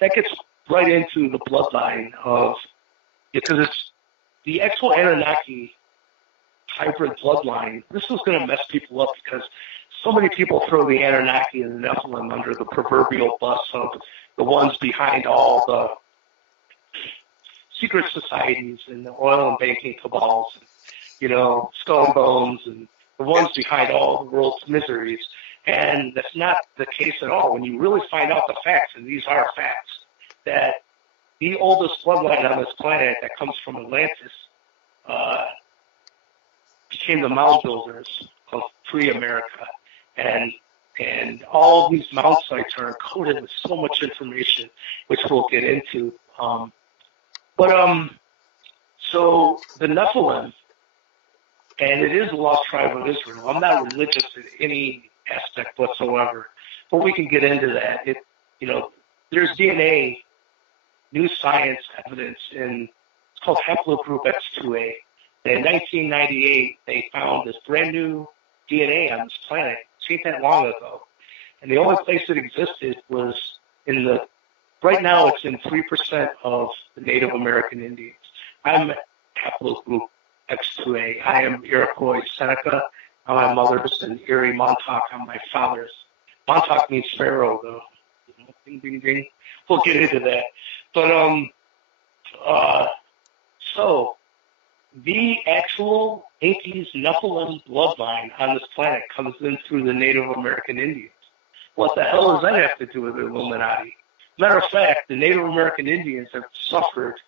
that gets right into the bloodline of, because it's the actual Anunnaki hybrid bloodline. This is going to mess people up because so many people throw the Anunnaki and the Nephilim under the proverbial bus of the ones behind all the secret societies and the oil and banking cabals, and, you know, skull and bones, and the ones behind all the world's miseries. And that's not the case at all. When you really find out the facts, and these are facts, that the oldest bloodline on this planet that comes from Atlantis became the Mound Builders of pre-America. And all of these mound sites are encoded with so much information, which we'll get into. So the Nephilim, and it is the lost tribe of Israel. I'm not religious in any aspect whatsoever, but we can get into that. There's DNA, new science evidence it's called haplogroup X2A. In 1998, they found this brand new DNA on this planet. It ain't that long ago. And the only place it existed was right now it's in 3% of the Native American Indians. I'm haplogroup X2A. I am Iroquois Seneca on my mother's and Erie Montauk on my father's. Montauk means pharaoh, though. Ding, ding, ding. We'll get into that. But, so the actual Incas Nephilim bloodline on this planet comes in through the Native American Indians. What the hell does that have to do with the Illuminati? Matter of fact, the Native American Indians have suffered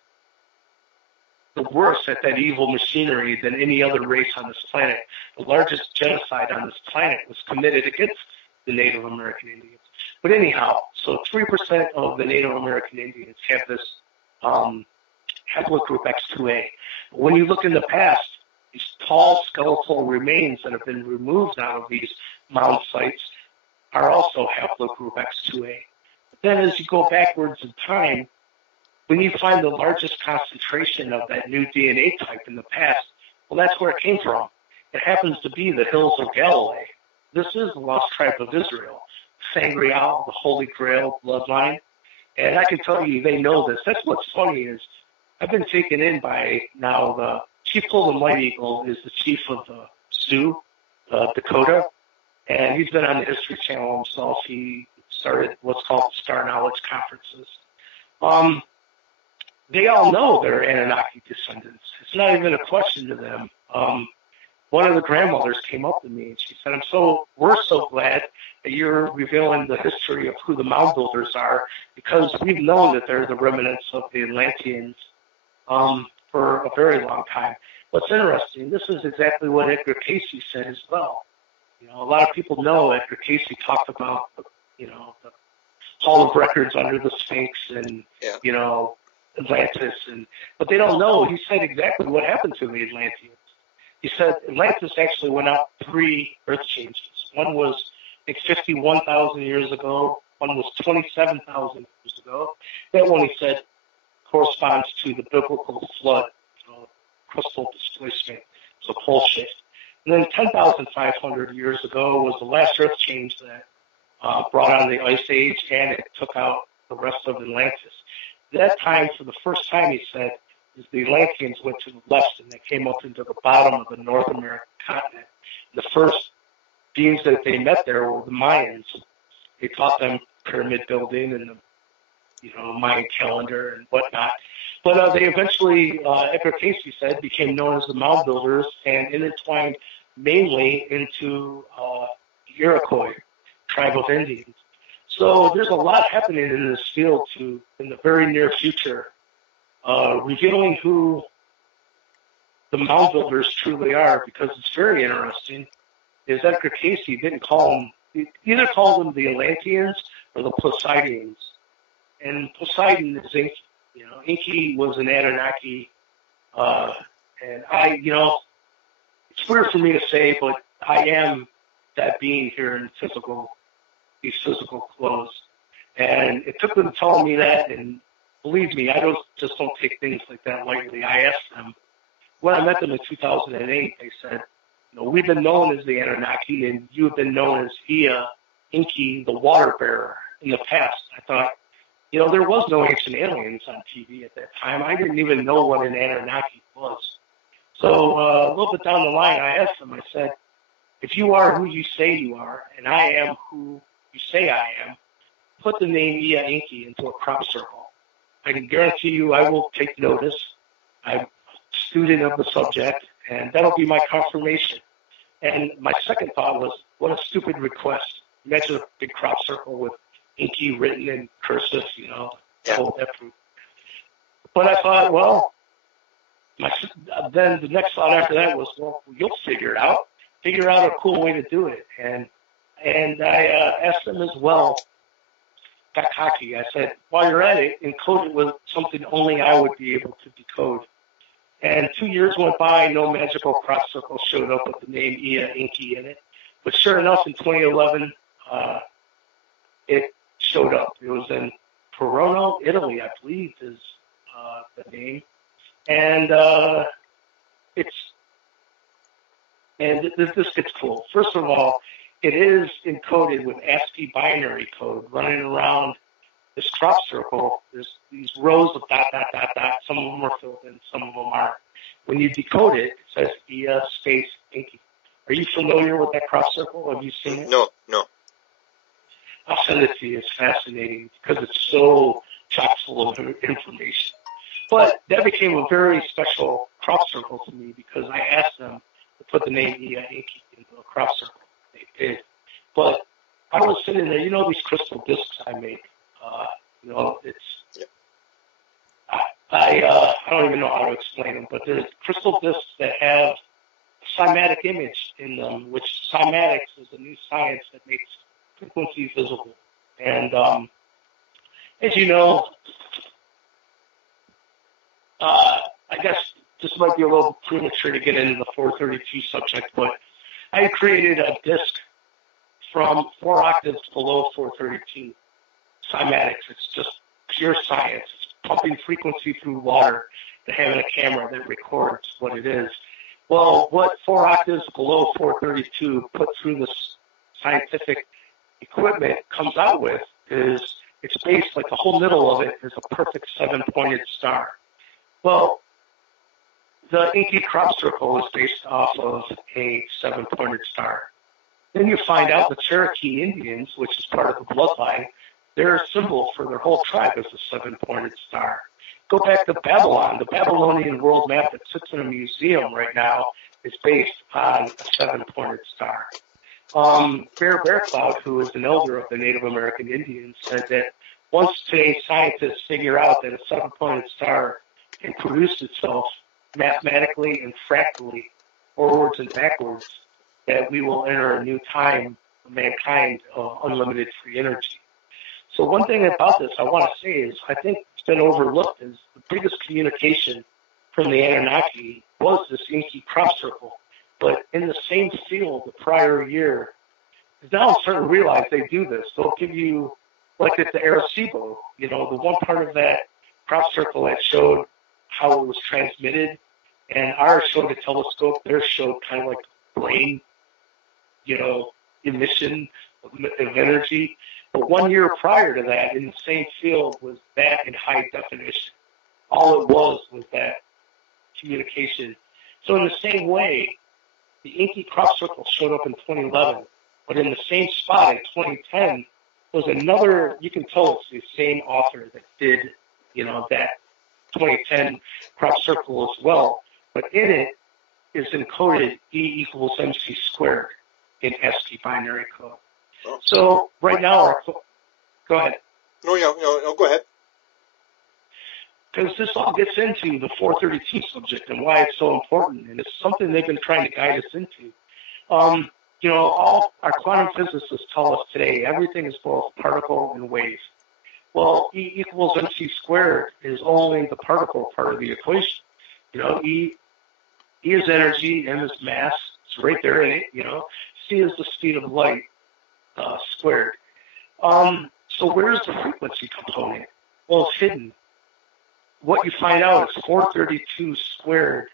the worst at that evil machinery than any other race on this planet. The largest genocide on this planet was committed against the Native American Indians. But anyhow, so 3% of the Native American Indians have this haplogroup X2A. When you look in the past, these tall skeletal remains that have been removed out of these mound sites are also haplogroup X2A. But then as you go backwards in time, when you find the largest concentration of that new DNA type in the past, well, that's where it came from. It happens to be the hills of Galilee. This is the lost tribe of Israel, Sangreal, the Holy Grail bloodline. And I can tell you, they know this. That's what's funny is I've been taken in by now the Chief Golden White Eagle is the chief of the Sioux, Dakota, and he's been on the History Channel himself. He started what's called Star Knowledge Conferences. They all know they're Anunnaki descendants. It's not even a question to them. One of the grandmothers came up to me and she said, we're so glad that you're revealing the history of who the Mound Builders are, because we've known that they're the remnants of the Atlanteans for a very long time. What's interesting, this is exactly what Edgar Cayce said as well. You know, a lot of people know Edgar Cayce talked about, the Hall of Records under the Sphinx and, Atlantis, but they don't know. He said exactly what happened to the Atlanteans. He said Atlantis actually went out 3 earth changes. One was, I think, 51,000 years ago. One was 27,000 years ago. That one, he said, corresponds to the biblical flood, crustal displacement, so pole shift. And then 10,500 years ago was the last earth change that brought on the Ice Age, and it took out the rest of Atlantis. That time, for the first time, he said, is the Atlanteans went to the left and they came up into the bottom of the North American continent. The first beings that they met there were the Mayans. They taught them pyramid building and the Mayan calendar and whatnot. But they eventually, Edgar Cayce said, became known as the Mound Builders and intertwined mainly into the Iroquois tribe of Indians. So there's a lot happening in this field in the very near future, revealing who the Mound Builders truly are, because it's very interesting. Is Edgar Cayce didn't call them, he either called them the Atlanteans or the Pulsatians. And Poseidon is Inky. Inky was an Anunnaki, and it's weird for me to say, but I am that being here in these physical clothes. And it took them telling me that, and believe me, I don't take things like that lightly. I asked them, when I met them in 2008, they said, we've been known as the Anunnaki, and you have been known as Inky, the water bearer, in the past. I thought, there was no ancient aliens on TV at that time. I didn't even know what an Anunnaki was. So a little bit down the line, I asked them, I said, if you are who you say you are, and I am who you say I am, put the name Ia Inki into a crop circle. I can guarantee you I will take notice. I'm a student of the subject, and that'll be my confirmation. And my second thought was, what a stupid request. Imagine a big crop circle with Inki written in cursive, hold that proof. But I thought, well, then the next thought after that was, well, you'll figure it out. Figure out a cool way to do it. And I asked them as well, got cocky. I said, while you're at it, encode it with something only I would be able to decode. And 2 years went by, no magical crop circle showed up with the name Ia Inki in it. But sure enough, in 2011, it showed up. It was in Verona, Italy, I believe is the name. And this gets cool. First of all, it is encoded with ASCII binary code running around this crop circle. There's these rows of dot, dot, dot, dot. Some of them are filled in, some of them aren't. When you decode it, it says Ia space Inki. Are you familiar with that crop circle? Have you seen it? No. I'll send it to you. It's fascinating because it's so chock full of information. But that became a very special crop circle to me because I asked them to put the name Ia Inki into a crop circle. They did. But I was sitting there, these crystal discs I make. I don't even know how to explain them, but there's crystal discs that have a cymatic image in them, which cymatics is a new science that makes frequency visible. And as you know, I guess this might be a little premature to get into the 432 subject, but I created a disc from 4 octaves below 432 cymatics. It's just pure science. It's pumping frequency through water to having a camera that records what it is. Well, what 4 octaves below 432 put through this scientific equipment comes out with is it's based, like the whole middle of it is a perfect 7-pointed star. Well, the Inki crop circle is based off of a 7-pointed star. Then you find out the Cherokee Indians, which is part of the bloodline, their symbol for their whole tribe is a 7-pointed star. Go back to Babylon. The Babylonian world map that sits in a museum right now is based on a 7-pointed star. Bear Cloud, who is an elder of the Native American Indians, said that once today's scientists figure out that a 7-pointed star can produce itself mathematically and fractally, forwards and backwards, that we will enter a new time of mankind of unlimited free energy. So one thing about this I want to say is I think it's been overlooked is the biggest communication from the Anunnaki was this Inki crop circle. But in the same field the prior year, now I'm starting to realize they do this. They'll give you, like at the Arecibo, the one part of that crop circle that showed how it was transmitted, and ours showed a telescope, theirs showed kind of like brain, emission of energy. But 1 year prior to that, in the same field, was that in high definition. All it was that communication. So in the same way, the Inki crop circle showed up in 2011, but in the same spot in 2010 was another, you can tell it's the same author that did, that 2010 crop circle as well. But in it is encoded E equals MC squared in ASCII binary code. Oh. So right now, go ahead. No, go ahead. Because this all gets into the 432 subject and why it's so important, and it's something they've been trying to guide us into. All our quantum physicists tell us today everything is both particle and wave. Well, E equals MC squared is only the particle part of the equation. E is energy, M is mass. It's right there in it. C is the speed of light squared. So where's the frequency component? Well, it's hidden. What you find out is 432 squared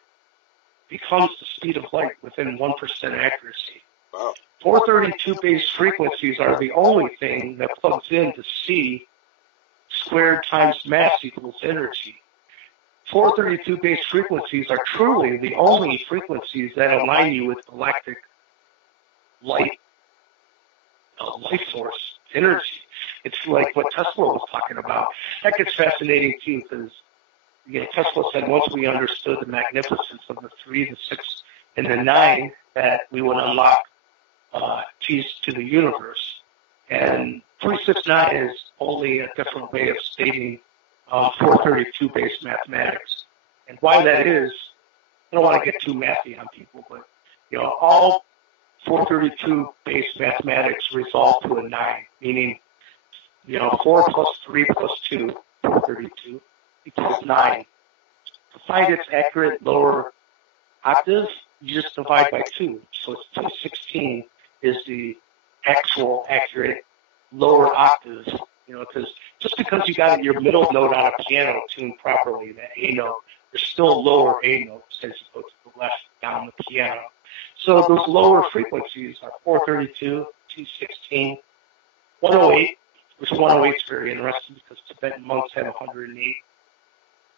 becomes the speed of light within 1% accuracy. Wow. 432 base frequencies are the only thing that plugs into C squared times mass equals energy. 432 base frequencies are truly the only frequencies that align you with galactic light source, energy. It's like what Tesla was talking about. That gets fascinating too, because Tesla said once we understood the magnificence of the 3, the 6, and the 9, that we would unlock keys to the universe. And 369 is only a different way of stating 432 base mathematics. And why that is, I don't want to get too mathy on people, but all 432 base mathematics resolve to a 9, meaning 4 plus 3 plus 2, 432, equals 9. To find its accurate lower octave, you just divide by 2. So it's 216 is the actual accurate lower octave. Because just because you got your middle note on a piano tuned properly, that A note, there's still lower A notes as you go to the left down the piano. So those lower frequencies are 432, 216, 108, which 108 is very interesting because Tibetan monks have 108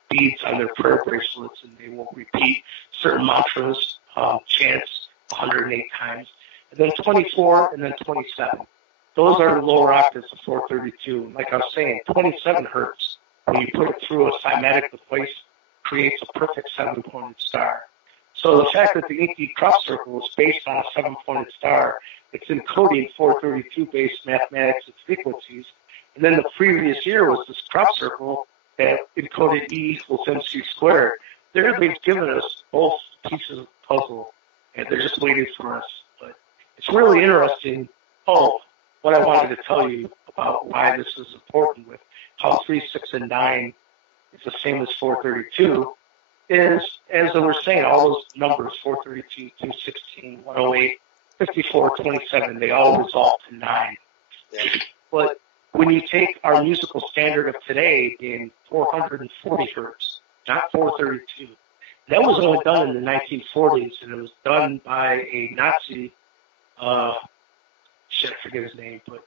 beads on their prayer bracelets, and they will repeat certain mantras, chants 108 times. And then 24 and then 27. Those are the lower octaves of 432. Like I was saying, 27 hertz, when you put it through a cymatic device, creates a perfect 7-pointed star. So the fact that the Inky crop circle is based on a 7-pointed star, it's encoding 432 base mathematics and frequencies. And then the previous year was this crop circle that encoded E equals MC squared. They've given us both pieces of the puzzle, and they're just waiting for us. But it's really interesting. What I wanted to tell you about why this is important with how 3, 6, and 9 is the same as 432 is, as I was saying, all those numbers, 432, 216, 108, 54, 27, they all resolve to 9. But when you take our musical standard of today being 440 hertz, not 432, that was only done in the 1940s, and it was done by a Nazi, I forget his name, but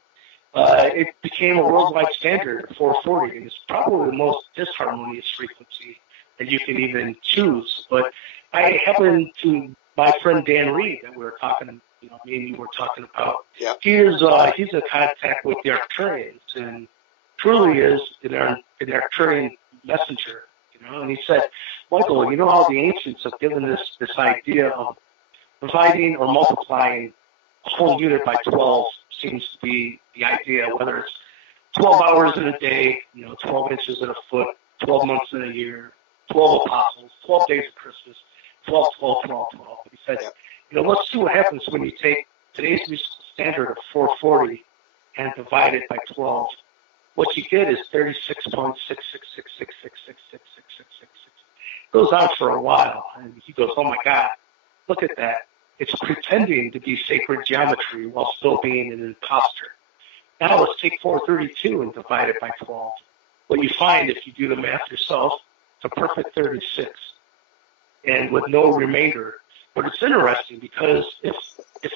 it became a worldwide standard of 440, and it's probably the most disharmonious frequency that you can even choose. But I happened to my friend Dan Reed that we were talking, me and you were talking about. Yeah. He's in contact with the Arcturians, and truly is an Arcturian messenger. And he said, Michael, how the ancients have given this idea of dividing or multiplying a whole unit by 12 seems to be the idea, whether it's 12 hours in a day, 12 inches in a foot, 12 months in a year, 12 apostles, 12 days of Christmas, 12, 12, 12, 12. He said, let's see what happens when you take today's musical standard of 440 and divide it by 12. What you get is 36.6666666666666. Goes on for a while, and he goes, oh my God, look at that. It's pretending to be sacred geometry while still being an imposter. Now let's take 432 and divide it by 12. What you find, if you do the math yourself, it's a perfect 36, and with no remainder. But it's interesting because if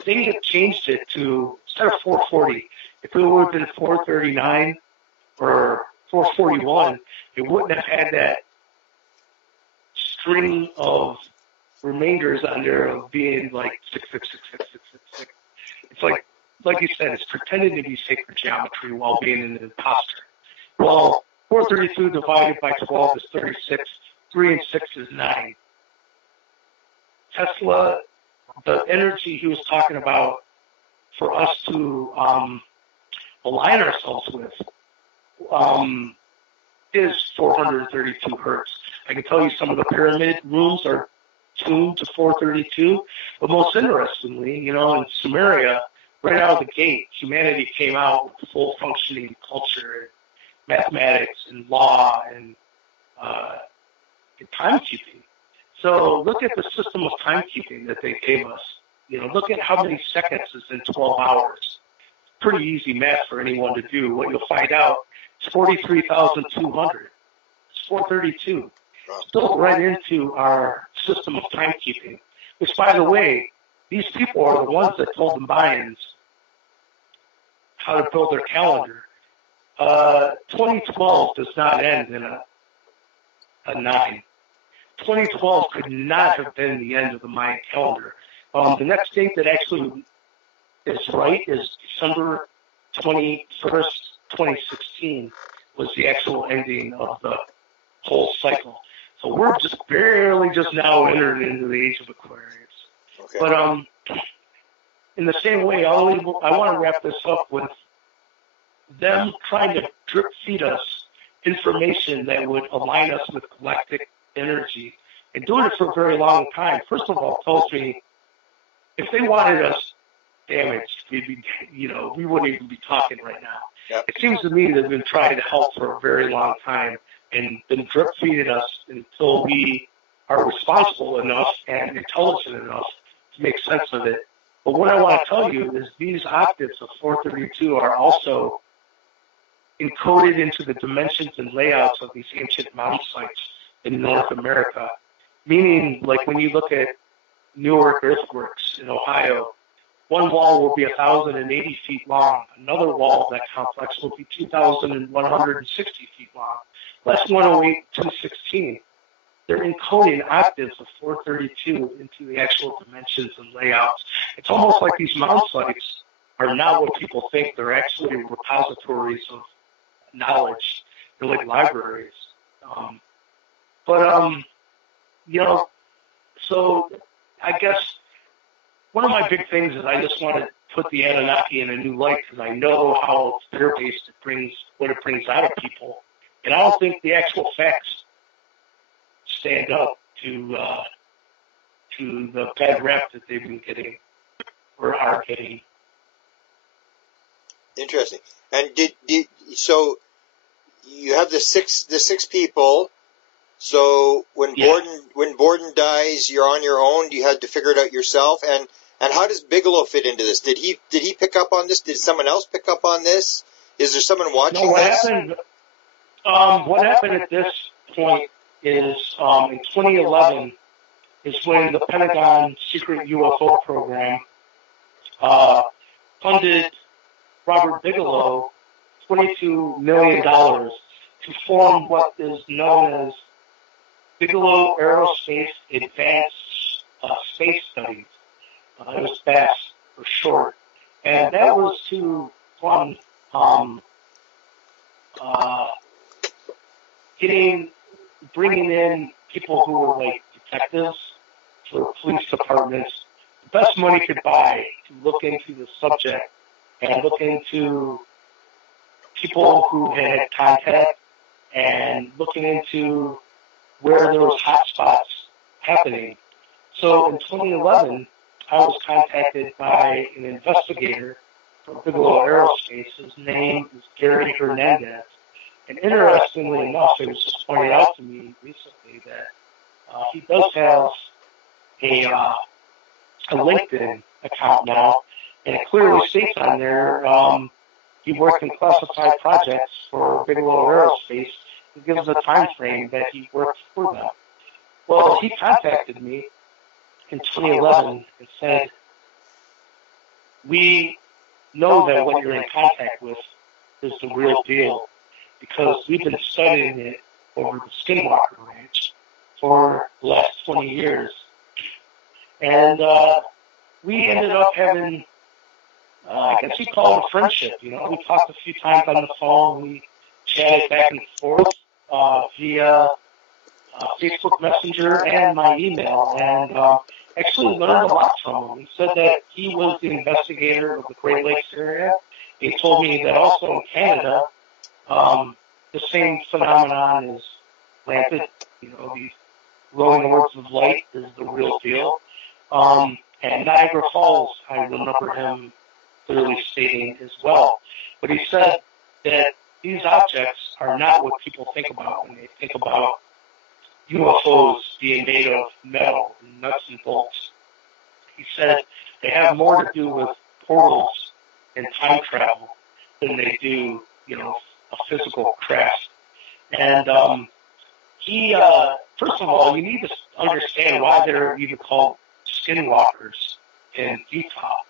they had changed it to, instead of 440, if it would have been 439 or 441, it wouldn't have had that string of remainders on there of being like 6666666. It's like you said, it's pretending to be sacred geometry while being an imposter. Well, 432 divided by 12 is 36. 3 and 6 is 9. Tesla, the energy he was talking about for us to align ourselves with is 432 hertz. I can tell you some of the pyramid rooms are tuned to 432, but most interestingly, in Sumeria, right out of the gate, humanity came out with full functioning culture, and mathematics, and law, and timekeeping. So look at the system of timekeeping that they gave us. Look at how many seconds is in 12 hours. Pretty easy math for anyone to do. What you'll find out is 43,200. It's 432. Built right into our system of timekeeping, which, by the way, these people are the ones that told the Mayans how to build their calendar. 2012 does not end in a 9. 2012 could not have been the end of the Mayan calendar. The next date that actually is right is December 21st, 2016 was the actual ending of the whole cycle. So we're just barely just now entered into the age of Aquarius. Okay. But in the same way, I want to wrap this up with them trying to drip feed us information that would align us with galactic energy and doing it for a very long time. First of all, tells me if they wanted us damaged, we wouldn't even be talking right now. Yep. It seems to me they've been trying to help for a very long time and been drip feeding us until we are responsible enough and intelligent enough to make sense of it. But what I want to tell you is these octaves of 432 are also encoded into the dimensions and layouts of these ancient mound sites in North America. Meaning, like when you look at Newark earthworks in Ohio, one wall will be 1,080 feet long. Another wall of that complex will be 2,160 feet long. That's 108, 216. They're encoding octaves of 432 into the actual dimensions and layouts. It's almost like these mound sites are not what people think. They're actually repositories of knowledge. They're like libraries. So I guess one of my big things is I just want to put the Anunnaki in a new light because I know how fear-based what it brings out of people. And I don't think the actual facts stand up to the bad rap that they've been getting or are getting. Interesting. And so you have the six people. So when Borden dies, you're on your own. You had to figure it out yourself. And how does Bigelow fit into this? Did he pick up on this? Did someone else pick up on this? Is there someone watching this? What happened at this point is in 2011 is when the Pentagon secret UFO program funded Robert Bigelow $22 million to form what is known as Bigelow Aerospace Advanced Space Studies. It was BASS for short. And that was to fund bringing in people who were like detectives for police departments, the best money could buy to look into the subject and look into people who had contact and looking into where there was hot spots happening. So in 2011, I was contacted by an investigator from Bigelow Aerospace. His name is Gary Hernandez. And interestingly enough, it was just pointed out to me recently that he does have a LinkedIn account now, and it clearly states on there he worked in classified projects for Bigelow Aerospace. It gives a time frame that he worked for them. Well, he contacted me in 2011 and said, "We know that what you're in contact with is the real deal because we've been studying it over the Skinwalker Ranch for the last 20 years. And we ended up having, I guess you call it a friendship. We talked a few times on the phone. We chatted back and forth via Facebook Messenger and my email, and actually learned a lot from him. He said that he was the investigator of the Great Lakes area. He told me that also in Canada, the same phenomenon is rampant. These glowing orbs of light is the real deal. And Niagara Falls, I remember him clearly stating as well. But he said that these objects are not what people think about when they think about UFOs being made of metal and nuts and bolts. He said they have more to do with portals and time travel than they do, a physical craft. And he, first of all, you need to understand why they're even called skinwalkers in Utah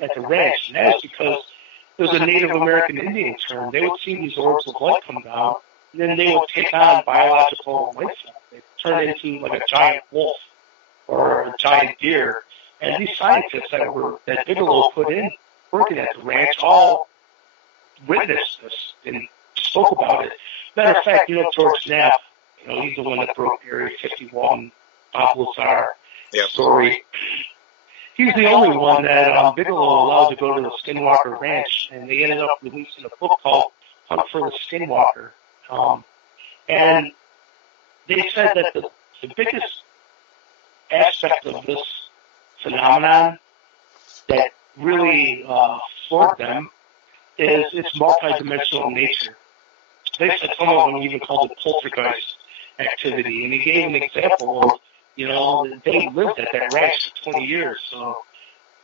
at the ranch. And that is because was a Native American Indian term. They would see these orbs of light come down, and then they would take on biological life form. They'd turn into like a giant wolf or a giant deer. And these scientists that Bigelow put in working at the ranch all witnessed this and spoke about it. Matter of fact, George Knapp, he's the one that broke Area 51, Bob Lazar story. He was the only one that Bigelow allowed to go to the Skinwalker Ranch, and they ended up releasing a book called Hunt for the Skinwalker. And they said that the biggest aspect of this phenomenon that really floored them is its multidimensional nature. They said some of them even called it poltergeist activity, and he gave an example of, they lived at that ranch for 20 years, so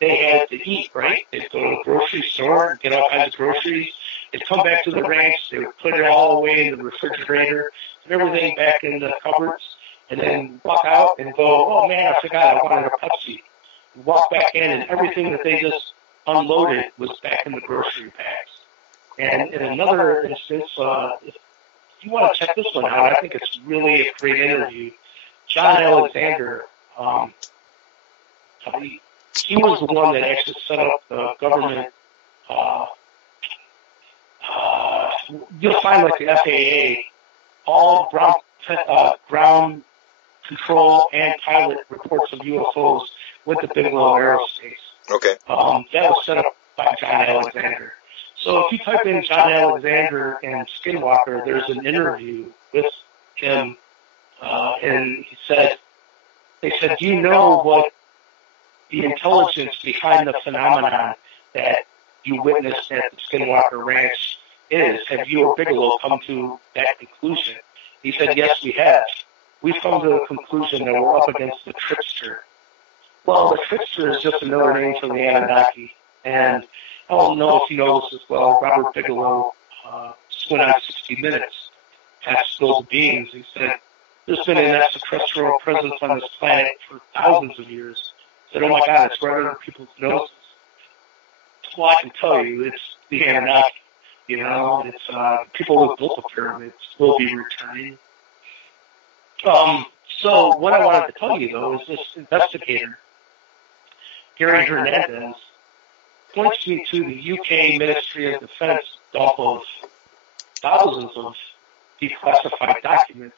they had to eat, right? They'd go to the grocery store, get all kinds of groceries, they'd come back to the ranch, they would put it all away in the refrigerator, put everything back in the cupboards, and then walk out and go, oh man, I forgot I wanted a Pepsi. Walk back in, and everything that they just unloaded was back in the grocery bags. And in another instance, if you want to check this one out, I think it's really a great interview. John Alexander, he was the one that actually set up the government. You'll find like the FAA, all ground control and pilot reports of UFOs with the Bigelow Aerospace. Okay. That was set up by John Alexander. So if you type in John Alexander and Skinwalker, there's an interview with him, and they said, do you know what the intelligence behind the phenomenon that you witnessed at the Skinwalker Ranch is? Have you or Bigelow come to that conclusion? He said, yes, we have. We've come to the conclusion that we're up against the trickster. Well, the trickster is just another name for the Anunnaki. And I don't know if you know this as well. Robert Bigelow went on 60 Minutes, past those beings. He said, there's been an extraterrestrial presence on this planet for thousands of years. He said, oh my God, it's right under people's noses. Well, I can tell you, it's the Anunnaki. It's people who built the pyramids will be returning. So what I wanted to tell you, though, is this investigator, Gary Hernandez, points me to the UK Ministry of Defense dump of thousands of declassified documents.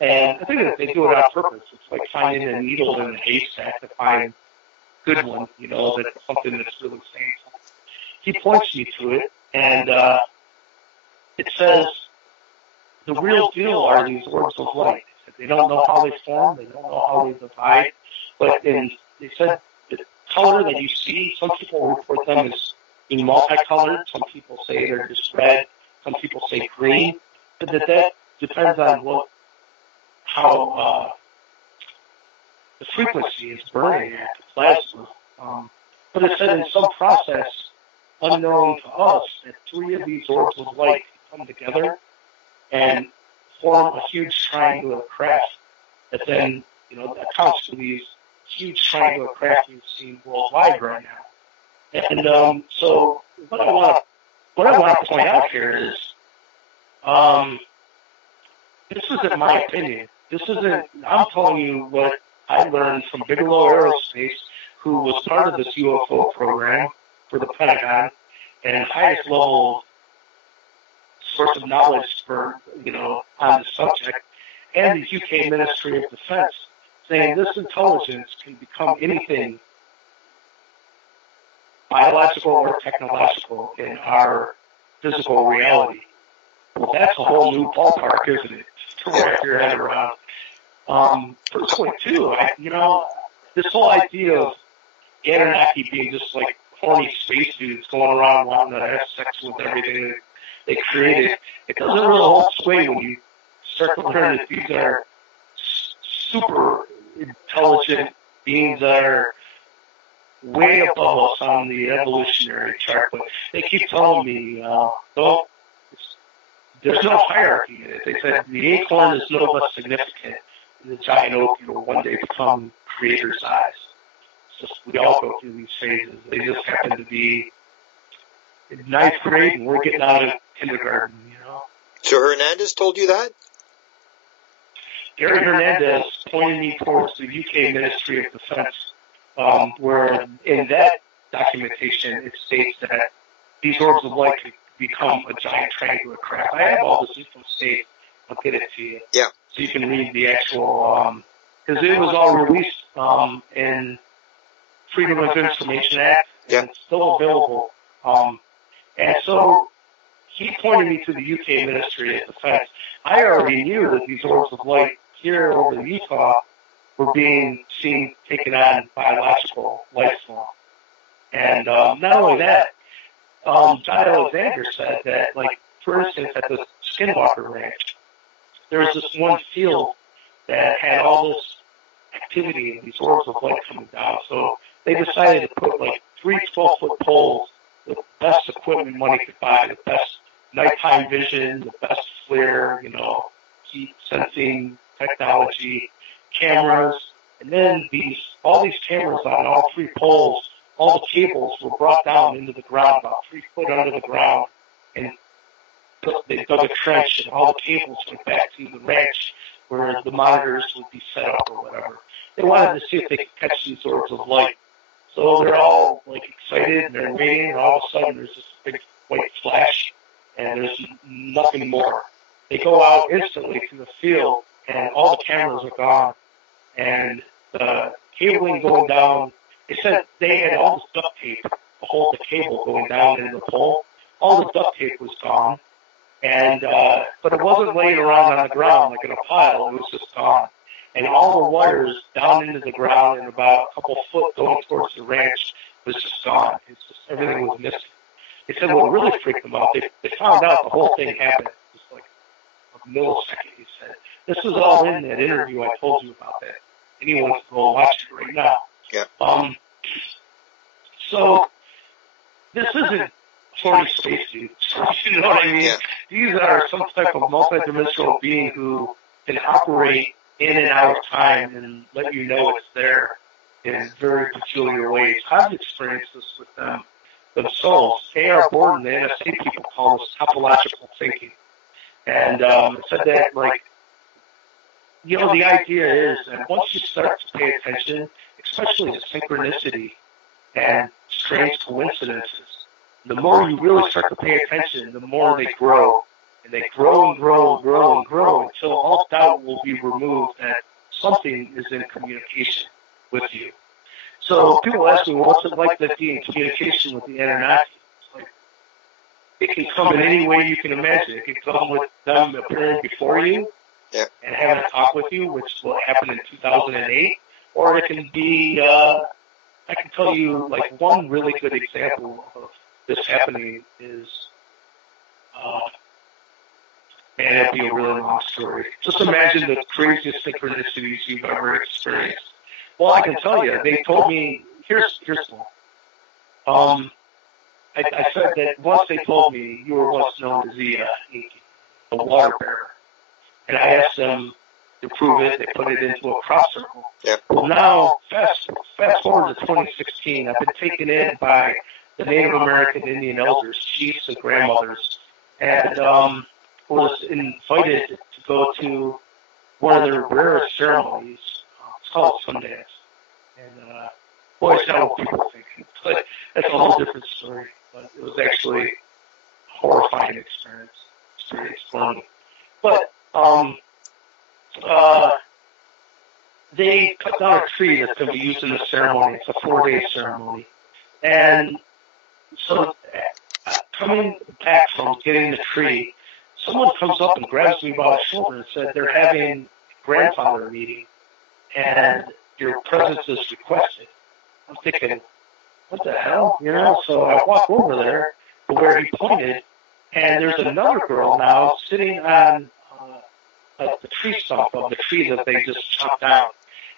And I think that they do it on purpose. It's like finding a needle in a haystack to find a good one, that's something that's really saying something. He points me to it, and it says, the real deal are these orbs of light. They don't know how they form, they don't know how they divide, but they said the color that you see, some people report them as being multicolored, some people say they're just red, some people say green, but that depends on how the frequency is burning at the plasma. But it said in some process unknown to us that three of these orbs of light come together and form a huge triangular craft that then, accounts for these huge triangular craft we've seen worldwide right now. And so what I want to point out here is, this isn't my opinion. I'm telling you what I learned from Bigelow Aerospace, who was part of this UFO program for the Pentagon, and highest level source of knowledge for, on the subject, and the UK Ministry of Defense, saying this intelligence can become anything biological or technological in our physical reality. Well, that's a whole new ballpark, isn't it? To wrap your head around. Personally, too, this whole idea of Anunnaki being just like horny space dudes going around wanting to have sex with everything that they created, it doesn't really hold sway when you start to learn that these are super intelligent beings that are way above us on the evolutionary chart. But they keep telling me, there's no hierarchy in it. They said the acorn is no less significant than the giant oak will one day become creator's eyes. It's just, we all go through these phases. They just happen to be, in ninth grade, and we're getting out of kindergarten, you know. So Hernandez told you that? Gary Hernandez pointed me towards the UK Ministry of Defense, where in that documentation it states that these orbs of light could become a giant triangular craft. I have all this info saved. I'll get it to you. Yeah. So you can read the actual, because it was all released in Freedom of Information Act, and it's still available. And so he pointed me to the UK Ministry of Defense. I already knew that these orbs of light here over in Utah were being seen, taken on biological life form. And not only that, John Alexander said that, like, for instance, at the Skinwalker Ranch, there was this one field that had all this activity and these orbs of light coming down. So they decided to put, like, 3 12-foot poles, the best equipment money could buy, the best nighttime vision, the best FLIR, you know, heat sensing technology, cameras, and then all these cameras on all 3 poles, all the cables were brought down into the ground, about 3 foot under the ground, and they dug a trench, and all the cables went back to the ranch where the monitors would be set up or whatever. They wanted to see if they could catch these orbs of light. So they're all, like, excited, and they're waiting, and all of a sudden there's this big white flash, and there's nothing more. They go out instantly to the field, and all the cameras are gone, and the cabling going down, they said they had all this duct tape to hold the cable going down into the pole. All the duct tape was gone, and but it wasn't laying around on the ground like in a pile. It was just gone. And all the wires down into the ground and about a couple foot going towards the ranch was just gone. It's just, everything was missing. They said what really freaked them out, they found out the whole thing happened just like a millisecond, he said. This is all in that interview I told you about that. Anyone can go and watch it right now. Yeah. So this isn't 40 spacesuits. You know what I mean? Yeah. These are some type of multidimensional being who can operate in and out of time and let you know it's there in very peculiar ways. I've experienced this with them themselves. A.R. Borden, the NSA people call this topological thinking. And it said that, like, you know, the idea is that once you start to pay attention, especially to synchronicity and strange coincidences, the more you really start to pay attention, the more they grow. And they grow and grow and grow and grow until all doubt will be removed that something is in communication with you. So people ask me, well, what's it like to be in communication with the Anunnaki? It's like, it can come in any way you can imagine. It can come with them appearing before you and having a talk with you, which will happen in 2008, or it can be, I can tell you, like, one really good example of this happening is, and it'd be a really long story. Just imagine the craziest synchronicities you've ever experienced. Well, I can tell you, they told me, here's one. I said that once they told me you were once known as the water bearer. And I asked them to prove it. They put it into a crop circle. Yeah. Well, now, fast forward to 2016, I've been taken in by the Native American Indian elders, chiefs, and grandmothers, and was invited to go to one of their rarest ceremonies. It's called Sundance. And boy, it's not what people think. But that's a whole different story. But it was actually a horrifying experience. It's pretty exploding. But they cut down a tree that's going to be used in the ceremony. It's a 4-day ceremony. And so coming back from getting the tree, someone comes up and grabs me by the shoulder and said they're having a grandfather meeting and your presence is requested. I'm thinking, what the hell? You know, so I walk over there to where he pointed, and there's another girl now sitting on the tree stump of the tree that they just chopped down.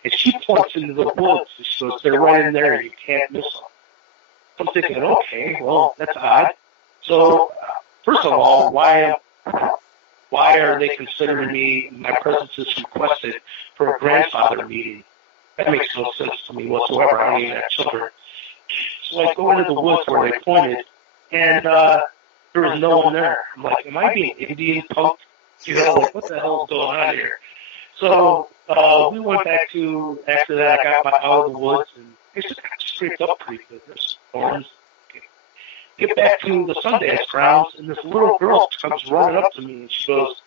And she points into the woods and she goes, they're right in there, you can't miss them. I'm thinking, okay, well, that's odd. So, first of all, why are they considering me, my presence is requested for a grandfather meeting? That makes no sense to me whatsoever. I don't even have children. So I go into the woods where they pointed, and there was no one there. I'm like, am I being Indian punked? You know, like, what the hell is going on here? So we went back to, after that, I got out of the woods, and it just got scraped up pretty good. There's thorns. Get back to the Sundance grounds, and this little girl comes running up to me, and she goes,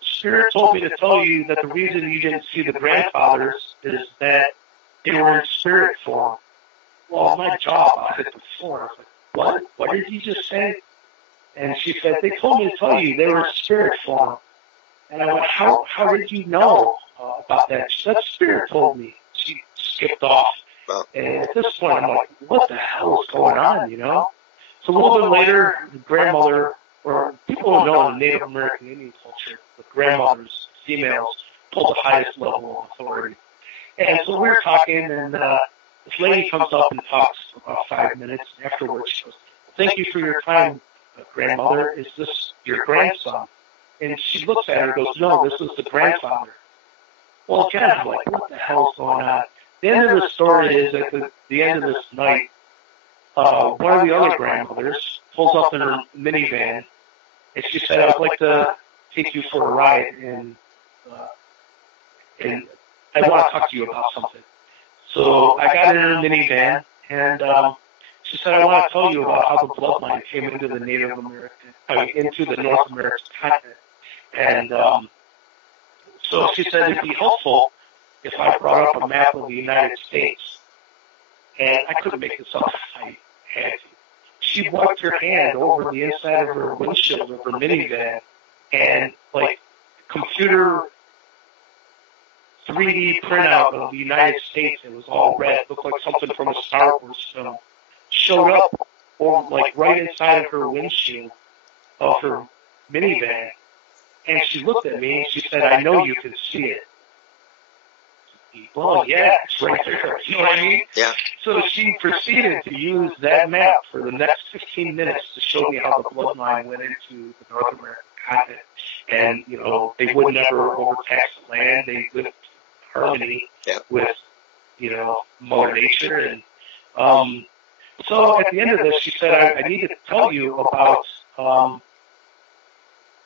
Spirit told me to tell you that the reason you didn't see the grandfathers is that they were in spirit form. Well, my jaw hit the floor. I was like, what? What did you just say? And she said, they told me to tell you they were in spirit form. And I went, how did you know about that? She said, Spirit told me. She skipped off. And at this point, I'm like, what the hell is going on, you know? So a little bit later, the grandmother, or people who know in the Native American Indian culture, the grandmothers, females, hold the highest level of authority. And so we were talking, and this lady comes up and talks for about 5 minutes. Afterwards, she goes, thank you for your time, grandmother. Is this your grandson? And she looks at her and goes, no, this is the grandfather. Well, again, I'm like, what the hell is going on? The end of the story is at the end of this night, one of the other grandmothers pulls up in her minivan, and she said, I'd like to take you for a ride, and I want to talk to you about something. So I got in her minivan, and she said, I want to tell you about how the bloodline came into the Native American, into the North American continent. And so she said it'd be helpful if I brought up a map of the United States. And I couldn't make this up. I had to. She wiped her hand over the inside of her windshield of her minivan, and like computer 3D printout of the United States, it was all red, looked like something from a Star Wars film, showed up over, like right inside of her windshield of her minivan. And she looked at me and she said, I know you can see it. Well, yeah, it's right there. You know what I mean? Yeah. So she proceeded to use that map for the next 15 minutes to show me how the bloodline went into the North American continent. And, you know, they would never overtax the land. They lived in harmony with, you know, Mother Nature. And so at the end of this, she said, I need to tell you about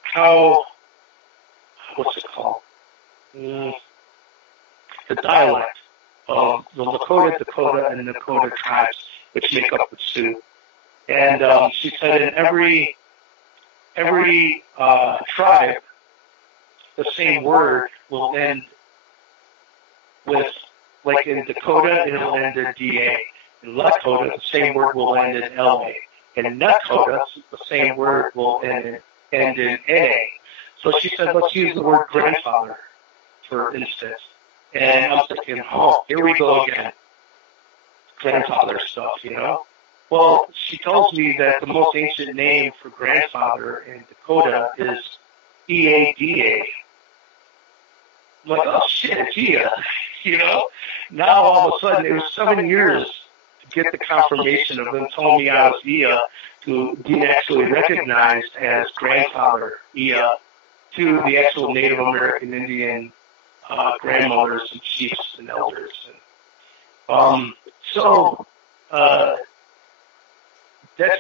how, what's it called? The dialect of the Dakota and the Dakota tribes, which make up the Sioux. And she said in every tribe, the same word will end with, like in Dakota, it'll end in DA. In Lakota, the same word will end in LA. In Nakota, the same word will end in NA. So she said, let's use the word grandfather, for instance. And I'm thinking, oh, here we go again. Grandfather stuff, you know? Well, she tells me that the most ancient name for grandfather in Dakota is EADA. I'm like, oh shit, Gia, you know? Now all of a sudden, it was 7 years to get the confirmation of them telling me I was Ia to be actually recognized as grandfather Ia to the actual Native American Indian grandmothers and chiefs and elders. And, so that's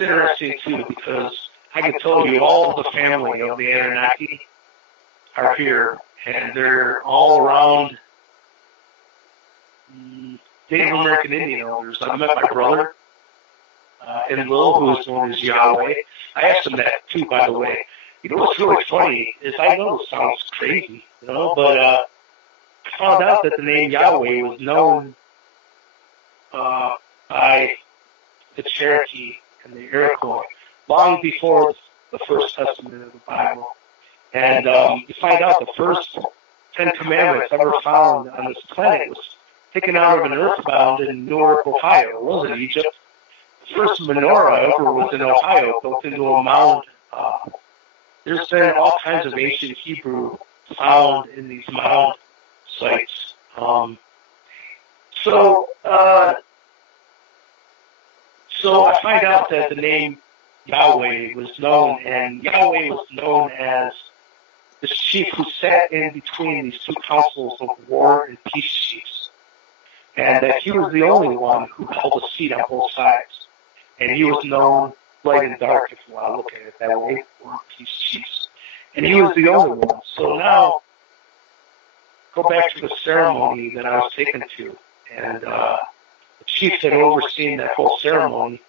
interesting too, because I can tell you all of the family of the Anunnaki are here, and they're all around Native American Indian elders. I met my brother, Enlil, who is known as Yahweh. I asked him that too, by the way. You know what's really funny is I know this sounds crazy, you know, but I found out that the name Yahweh was known by the Cherokee and the Iroquois long before the First Testament of the Bible. And you find out the first 10 Commandments ever found on this planet was taken out of an earthbound in Newark, Ohio. It wasn't Egypt. The first menorah ever was in Ohio, built into a mound. There's been all kinds of ancient Hebrew found in these mound sites. So I find out that the name Yahweh was known, and Yahweh was known as the chief who sat in between these two councils of war and peace chiefs, and that he was the only one who held a seat on both sides, and he was known light and dark, if you want to look at it that way, or peace chiefs. And he was the only one. So now, go back to the ceremony that I was taken to, and the chief that overseen that whole ceremony,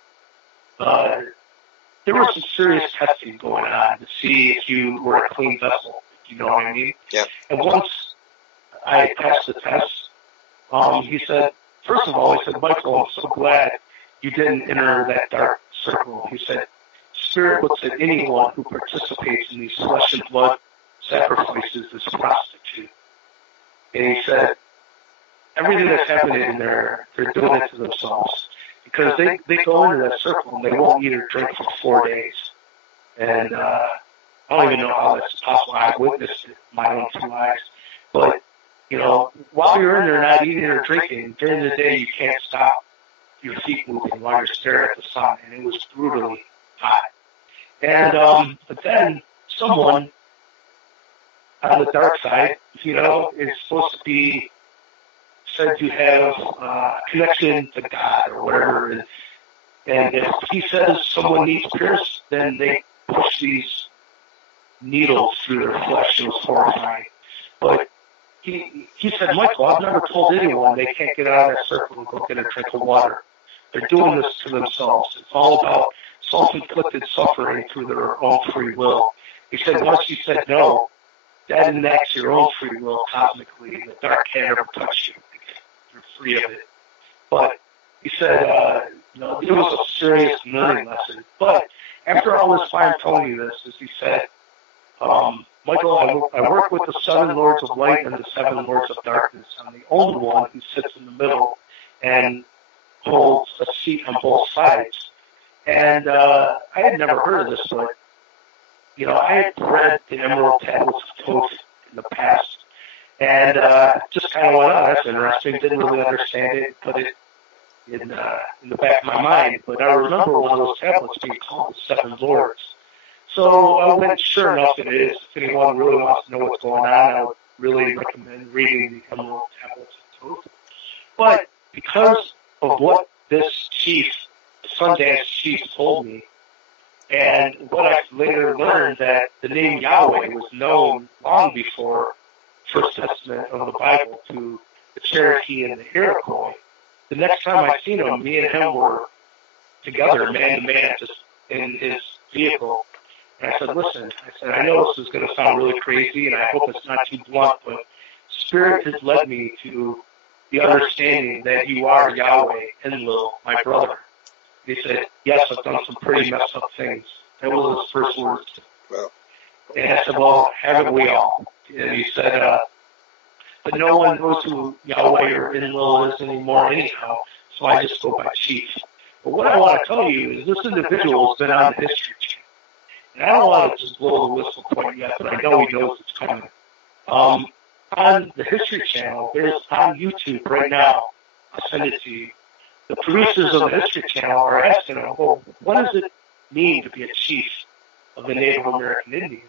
there was some serious testing going on to see if you were a clean vessel, if you know what I mean. Yeah. And once I passed the test, he said, first of all, he said, Michael, I'm so glad you didn't enter that dark circle. He said, Spirit looks at anyone who participates in these flesh and blood sacrifices as a prostitute. And he said, everything that's happening in there, they're doing it to themselves. Because they go into that circle and they won't eat or drink for 4 days. And I don't even know how that's possible. I witnessed it with my own 2 eyes. But, you know, while you're in there not eating or drinking, during the day you can't stop your feet moving while you're staring at the sun. And it was brutally hot. And but then someone on the dark side, you know, is supposed to be said to have a connection to God or whatever. And if he says someone needs pierced, then they push these needles through their flesh. It was horrifying. But he said, Michael, I've never told anyone they can't get out of that circle and go get a drink of water. They're doing this to themselves. It's all about self-inflicted suffering through their own free will. He said, once you said no, that enacts your own free will cosmically. The dark can't ever touch you. You're free of it. But he said, you know, it was a serious learning lesson. But after all this time telling you this, as he said, Michael, I work with the 7 lords of light and the 7 lords of darkness. I'm the only one who sits in the middle and holds a seat on both sides. And I had never heard of this, but, you know, I had read the Emerald Tablets of Thoth in the past. And just kind of went, oh, that's interesting. Didn't really understand it, put it in the back of my mind. But I remember one of those tablets being called the 7 Lords. So I went, sure enough, it is. If anyone really wants to know what's going on, I would really recommend reading the Emerald Tablets of Thoth. But because of what this chief, the Sundance chief, told me, and what I later learned, that the name Yahweh was known long before First Testament of the Bible to the Cherokee and the Iroquois. The next time I seen him, me and him were together, man to man, just in his vehicle. And I said, listen, I know this is going to sound really crazy, and I hope it's not too blunt, but Spirit has led me to the understanding that you are Yahweh, Enlil, my brother. He said, yes, I've done some pretty messed up things. That was his first words. Wow. And I said, well, haven't we all? And he said, but no one knows who Yahweh or Enlil is anymore anyhow, so I just go by Chief. But what I want to tell you is this individual has been on the History Channel. And I don't want to just blow the whistle quite yet, but I know he knows it's coming. On the History Channel, there's on YouTube right now, I'll send it to you, the producers of the History Channel are asking him, well, what does it mean to be a chief of the Native American Indians?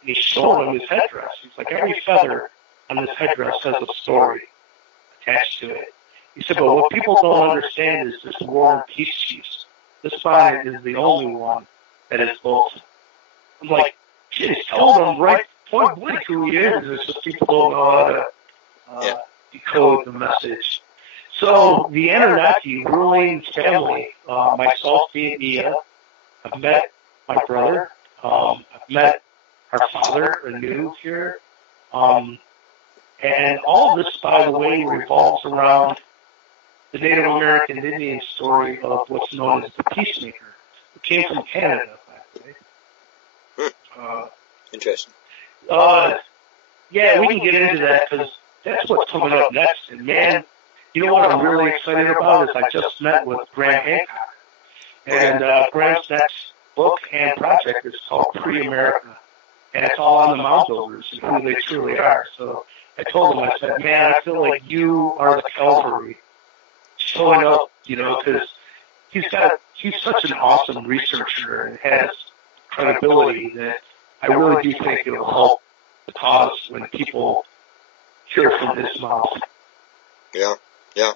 And he's showing them his headdress. He's like, every feather on this headdress has a story attached to it. He said, but what people don't understand is this war and peace chiefs. This body is the only one that is both. I'm like, geez, tell them right point blank who he is. It's just people don't know how to decode the message. So the Anunnaki ruling family, myself being Nia, I've met my brother, I've met our father, Anu, here, and all this, by the way, revolves around the Native American Indian story of what's known as the Peacemaker, who came from Canada, by the way. Interesting. Yeah, we can get into that because that's what's coming up next. And man, you know what I'm really excited about is I just met with Graham Hancock. And Graham's next book and project is called Pre-America. And it's all on the Mound Builders and who they truly are. So I told him, I said, man, I feel like you are the Calvary showing up, you know, because he's such an awesome researcher and has credibility that I really do think it'll help the cause when people hear from his mouth. Yeah, yeah.